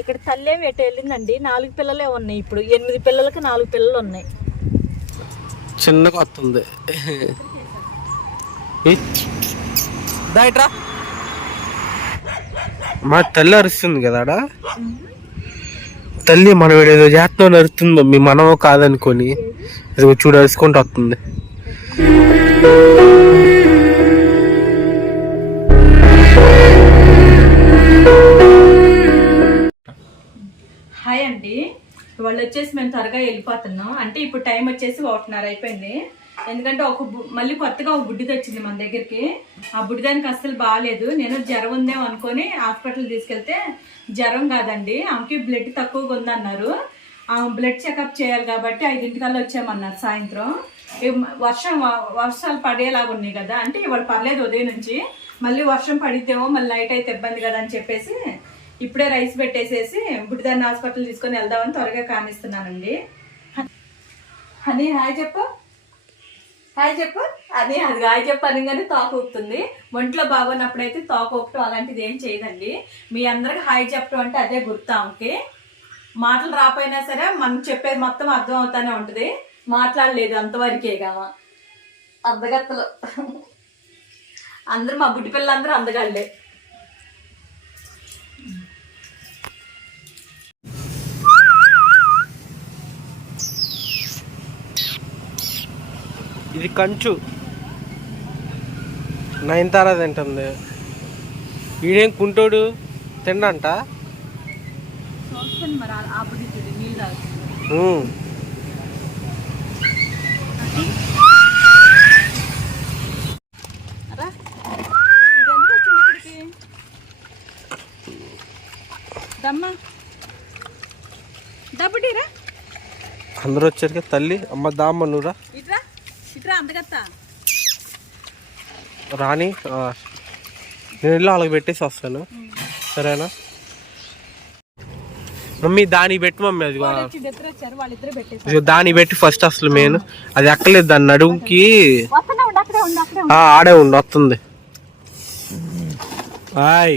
ఇక్కడ తల్లేం ఎటు వెళ్ళిందండి? నాలుగు పిల్లలే ఉన్నాయి ఇప్పుడు. ఎనిమిది పిల్లలకి నాలుగు పిల్లలు ఉన్నాయి. చిన్నగా వస్తుంది దాయిట్రా మా తల్లి అరుస్తుంది కదా ఆడ? తల్లి మనం ఏదో చేస్తున్నాం అరుస్తుంది మమ్మీ మనమో కాదనుకొని అది చూడ అరుచుకుంటూ వస్తుంది. అండి వాళ్ళు వచ్చేసి మేము త్వరగా వెళ్ళిపోతున్నాం. అంటే ఇప్పుడు టైం వచ్చేసి ఒకటిన్నర అయిపోయింది. ఎందుకంటే ఒక బు- మళ్ళీ కొత్తగా ఒక బుడ్డి తెచ్చింది మన దగ్గరికి. ఆ బుడ్డి దానికి అస్సలు బాగాలేదు నేను జ్వరం ఉందేమో అనుకొని హాస్పిటల్ తీసుకెళ్తే జ్వరం కాదండి. ఆమెకి బ్లడ్ తక్కువగా ఉందన్నారు. ఆమె బ్లడ్ చెకప్ చేయాలి కాబట్టి ఐదింటికల్లా వచ్చామన్నారు సాయంత్రం. వర్షం వ- వర్షాలు పడేలాగా ఉన్నాయి కదా. అంటే ఇవాళ పర్లేదు ఉదయం నుంచి. మళ్ళీ వర్షం పడితేమో మళ్ళీ నైట్ అయితే ఇబ్బంది కదా అని చెప్పేసి ఇప్పుడే రైస్ పెట్టేసేసి బుడ్డిదాన్ని హాస్పిటల్ తీసుకొని వెళ్దామని త్వరగా కానిస్తున్నానండి. హనీ హాయ్ చెప్పు. హాయ్ చెప్పు. అని అది హాయ్ చెప్పు అనగానే తోక ఊపుతుంది. ఒంట్లో బాగోనప్పుడైతే తోక ఊపటం అలాంటిది ఏం చేయదండి. మీ అందరికి హాయ్ చెప్పడం అంటే అదే గుర్తు ఆమెకి. మాటలు రాపోయినా సరే మనం చెప్పేది మొత్తం అర్థం అవుతానే ఉంటుంది. మాట్లాడలేదు అంతవరకే కామా అందగత్తలు. అందరూ మా బుడ్డి పిల్లలందరూ అందగాళ్ళే. ఇది కంచు. నయనతార తింటుంది ఈడేం కుంటోడు? తిండంట అందరూ వచ్చారు కదా తల్లి అమ్మ దామ్మ నువ్వురా రాని నేను ఇల్లు అలాగ పెట్టేసి వస్తాను. సరేనా? మమ్మీ దానికి పెట్టి మమ్మీ అది దానికి పెట్టి ఫస్ట్ అసలు మెయిన్ అది ఎక్కలేదు దాని నడుముకి. ఆడే ఉండి వస్తుంది. హాయ్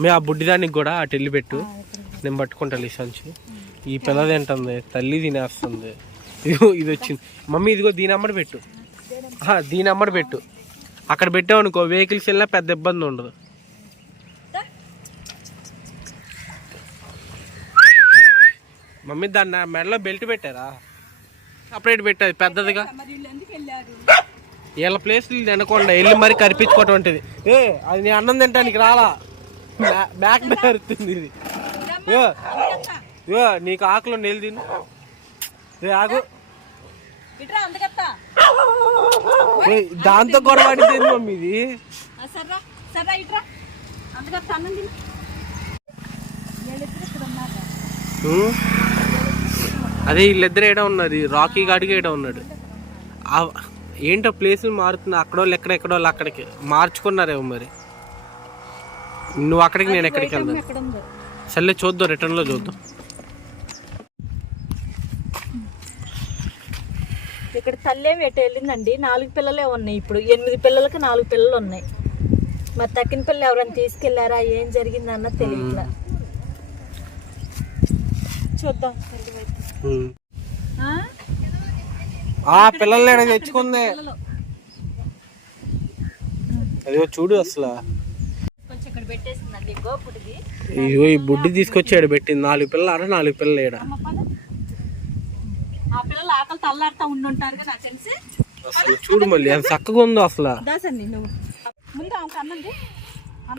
మీ ఆ బుడ్డి దానికి కూడా అటు వెళ్ళి పెట్టు. నేను పట్టుకుంటా ఈ సంచి ఈ పిల్ల తింటుంది తల్లి తినేస్తుంది. ఇదిగో ఇది వచ్చింది. మమ్మీ ఇదిగో దీని అమ్మడి పెట్టు. దీని అమ్మడి పెట్టు. అక్కడ పెట్టావు అనుకో వెహికల్స్ వెళ్ళినా పెద్ద ఇబ్బంది ఉండదు. మమ్మీ దాన్ని మెడలో బెల్ట్ పెట్టారా? సపరేట్ పెట్టాది పెద్దదిగా. వీళ్ళు ప్లేస్లు తినకుండా వెళ్ళి మరి కరిపించుకోవటం ఉంటుంది ఏ అది నీ అన్నం తింటానికి రాలా? బ్యా- బ్యాక్ బేరుతుంది ఇది. నీకు ఆకులో నీళ్ళు తిను. ఏ ఆకు ఇట్రా దాంతో గొడవ పడింది మమ్మీ ఇది? సర్రా సర్రా ఇట్రా. అన్నం తిను? అదే వీళ్ళిద్దరు ఏడా ఉన్నారు రాకీ గాడికి ఏడా ఉన్నాడు. ఆ- ఏంటో ప్లేసులు మారుతున్నా అక్కడో ఎక్కడెక్కడో అక్కడికి మార్చుకున్నారేమో మరి. నువ్వు అక్కడికి నేను ఎక్కడికి ఉందో సర్లే చూద్దాం రిటర్న్లో చూద్దాం. ఇక్కడ తల్లేం ఎటు వెళ్ళిందండి? నాలుగు పిల్లలే ఉన్నాయి ఇప్పుడు. ఎనిమిది పిల్లలకి నాలుగు పిల్లలు ఉన్నాయి. మరి తక్కిన పిల్లలు ఎవరైనా తీసుకెళ్ళారా? ఏం జరిగింది అన్న తెలియట్లా. చూద్దాం. ఆ? పిల్లల్ని తెచ్చుకుంది. అదిగో చూడు అసలు. ఇదిగో ఈ బుడ్డి తీసుకొచ్చాడు పెట్టింది. నాలుగు పిల్లలు ఆడ నాలుగు పిల్లలు ఏడ అమ్మ పద. ఆ పిల్లలు ఆకలి తల్లాడుతా ఉండుంటారు కదా తెలిసి. అసలు చూడు మళ్ళీ ఎంత చక్కగా ఉందో అసలు. దాసండి నువ్వు. ముందు ఆమెకు అన్నంది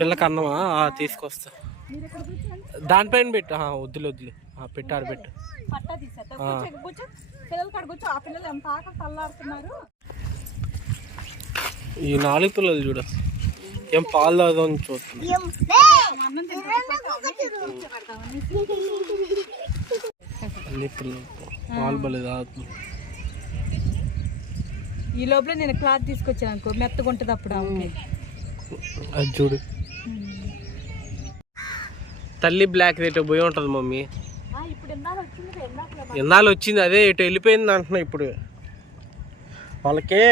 పిల్లకి అన్నమా? ఆ, తీసుకొస్తా. దానిపైన పెట్టు. ఆ, వద్దులు వద్దులు. ఆ, పెట్టు ఆడ పెట్టు. పట్టా తీసేద్దాం కూర్చో ఇక్కడ కూర్చో. పిల్లలు కాడ కూర్చో. ఆ పిల్లలు ఎంత ఆకలి తల్లాడుతున్నారు. ఈ నాలుగు పిల్లలు చూడు. ఏం పాలు తాగుదామని తింటారు అన్ని పిల్లలు. పాలు బలి తాగుతుంది ఈ లోపల నేను క్లాత్ తీసుకొచ్చాను అనుకో మెత్తగా ఉంటుంది అప్పుడు ఆమెకి అది చూడు. తల్లి బ్లాక్ ఎటో పోయి ఉంటుంది మమ్మీ. ఎన్నాళ్ళు వచ్చింది అదే ఇటు వెళ్ళిపోయింది అంటున్నా ఇప్పుడు. వాళ్ళకే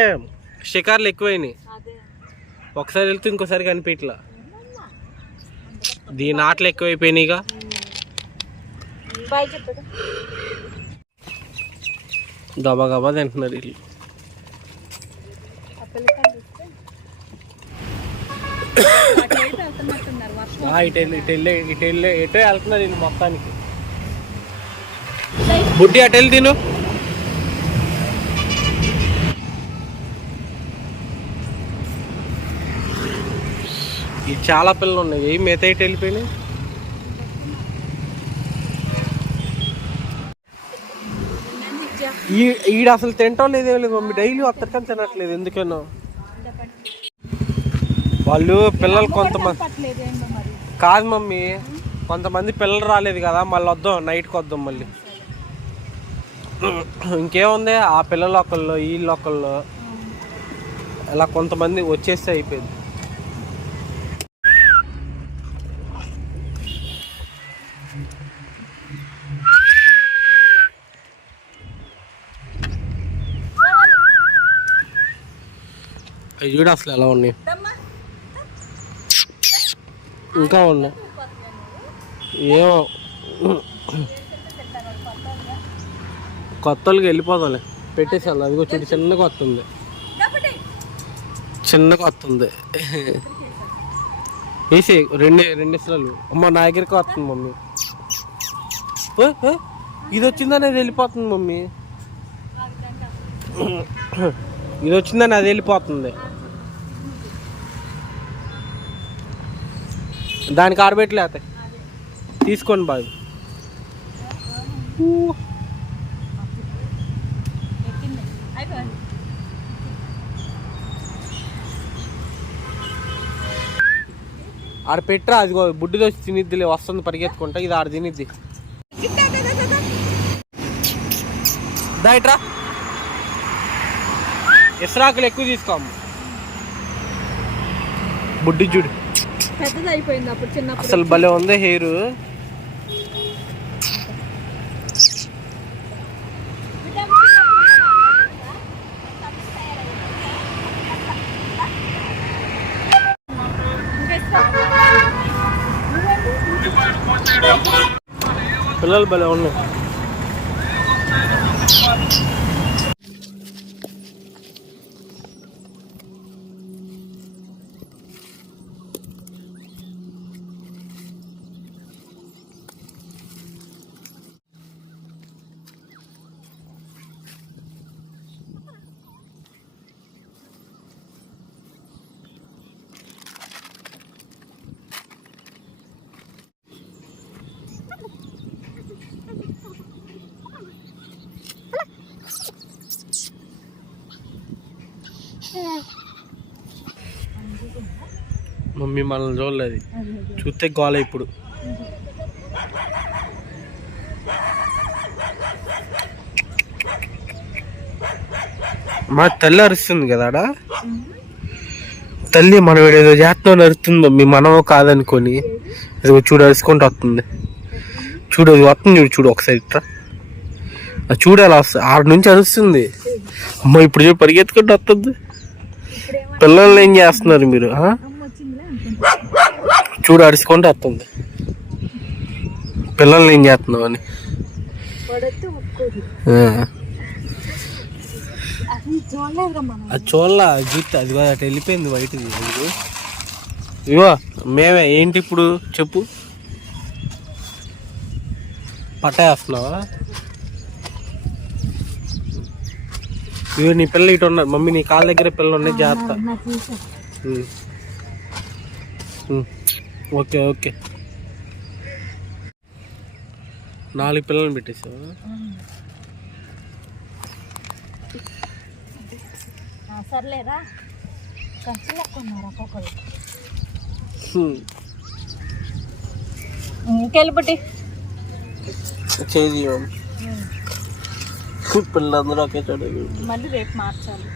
షికార్లు ఎక్కువైనాయి. ఒకసారి వెళ్తే ఇంకోసారి కనిపించట్లా. దీని ఆటలు ఎక్కువైపోయినాయిగా. గబా గబా తింటున్నారు వీళ్ళు. ఇటు వెళ్ళి ఇటు వెళ్ళి ఇటు వెళ్ళి ఎటో వెళ్తున్నారు వీళ్ళు మొత్తానికి. బుడ్డి అటు వెళ్ళి తిను. ఇది చాలా పిల్లలు ఉన్నాయి. ఏ మేత ఇటు వెళ్ళిపోయినాయి. ఈ ఈడ అసలు తింటాం లేదే లేదు మమ్మీ. డైలీ ఒక్కరికని తినట్లేదు ఎందుకేనో. వాళ్ళు పిల్లలు కొంతమంది కాదు మమ్మీ కొంతమంది పిల్లలు రాలేదు కదా మళ్ళీ వద్దాం నైట్కి వద్దాం మళ్ళీ. ఇంకేముంది ఆ పిల్లలు ఒకళ్ళు వీళ్ళు ఒకళ్ళు ఇలా కొంతమంది వచ్చేస్తే అయిపోయింది. అవి చూడ అసలు ఎలా ఉన్నాయి. ఇంకా ఉన్నాయి. ఏమో. కొత్తలకి వాళ్ళకి వెళ్ళిపోదాంలే. పెట్టేసాను అదిగో చూడు చిన్న కొత్త ఉంది. చిన్న కొత్త ఉంది. వేసి రెండు రెండు ఇసలు అమ్మ నా దగ్గరికి వస్తుంది మమ్మీ. ఇది వచ్చిందనేది వెళ్ళిపోతుంది మమ్మీ. ఇది వచ్చిందని అది వెళ్ళిపోతుంది. దానికి ఆడబెట్టలేత తీసుకోండి బాబు. ఆడ పెట్టరా అదిగో బుడ్డిది వచ్చి తినిద్దిలే వస్తుంది పరిగెత్తుకుంటా ఇది ఆడ తినిద్ది. దాయిట్రా ఇస్రాకులు ఎక్కువ తీసుకోమ్మ బుడ్డి చూడు. పెద్దది అయిపోయింది అప్పుడు చిన్నప్పుడు. అసలు భలే ఉంది హెయిర్. పిల్లలు భలే ఉన్నాయి. మమ్మీ మనల్ని చూడలేదు. చూస్తే గోల ఇప్పుడు. మా తల్లి అరుస్తుంది కదా ఆడ తల్లి మనం ఏదో చేస్తున్నాం అరుస్తుంది మమ్మీ మనమో కాదనుకొని అది చూడు అరుచుకుంటూ వస్తుంది. చూడు అది వస్తుంది చూడు చూడు ఒకసారి ఇట్లా చూడాలి అలా వస్తుంది. ఆడ నుంచి అరుస్తుంది. అమ్మ ఇప్పుడు చూడు పరిగెత్తుకుంటూ వస్తుంది. పిల్లల్ని ఏం చేస్తున్నారు మీరు చూడు అరుచుకుంటూ వస్తుంది. పిల్లల్ని ఏం చేస్తున్నావు అని అది చూడలా అది జుట్టు అది కూడా అటు వెళ్ళిపోయింది బయటది ఇవో మేమే ఏంటి ఇప్పుడు? చెప్పు. పట్టేస్తున్నావా ఇగో నీ పిల్ల ఇటు ఉన్నారు మమ్మీ నీ కాళ్ళ దగ్గర పిల్లలు ఉన్నాయి జాగ్రత్త. Okay okay. నాలుగు పిల్లల్ని పెట్టేసావా? సర్లేరా. హ్మ్. ఇంకెళ్ళిపట్టి చేయి పిల్లలందరూ ఒకే చోట మళ్ళీ రేపు మార్చాలి.